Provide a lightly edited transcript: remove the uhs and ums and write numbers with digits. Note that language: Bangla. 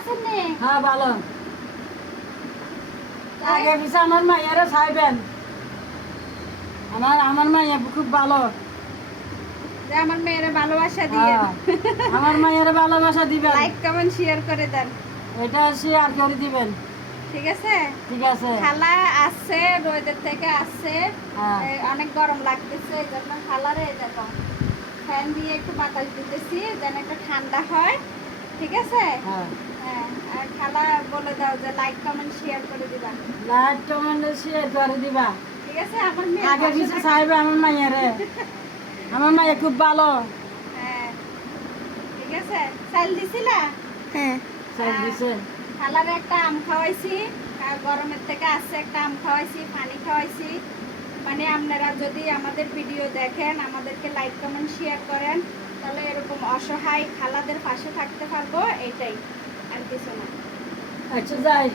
আছেন নে? হ্যাঁ ভালো। আগে পিছে আমার মাইয়ারে চাইবেন। আমার মাইয়া খুব ভালো। যে আমার মেয়েরে ভালোবাসা দিয়ে হ্যাঁ, আমার মাইয়ারে ভালোবাসা দিবেন। লাইক কমেন্ট শেয়ার করে দেন। এটা শেয়ার করে দিবেন। ঠিক আছে? ঠিক আছে। খালা আসছে রোদের থেকে আসছে, হ্যাঁ। অনেক গরম লাগতেছে, এই জন্য খালারে এই দেখো ফ্যান দিয়ে একটু বাতাস দিতেছি যেন একটু ঠান্ডা হয়। ঠিক আছে? হ্যাঁ। হ্যাঁ, আর খালা বলে দাও যে লাইক কমেন্ট শেয়ার করে দিবা। লাইক কমেন্ট শেয়ার করে দিবা। ঠিক আছে? আমার মেয়ে আগে পিছে চাইবে আমার মাইয়ারে। আমার মাইয়া খুব ভালো। হ্যাঁ, ঠিক আছে। চাল দিছিলা? হ্যাঁ চাই দিছে। খালারে একটা আম খাওয়াইছি, আর গরমের থেকে আসছে একটা আম খাওয়াইছি, পানি খাওয়াইছি। মানে আপনারা যদি আমাদের ভিডিও দেখেন, আমাদেরকে লাইক কমেন্ট শেয়ার করেন, তাহলে এরকম অসহায় খালাদের পাশে থাকতে পারবো, এইটাই আর কিছু না। আচ্ছা যাই।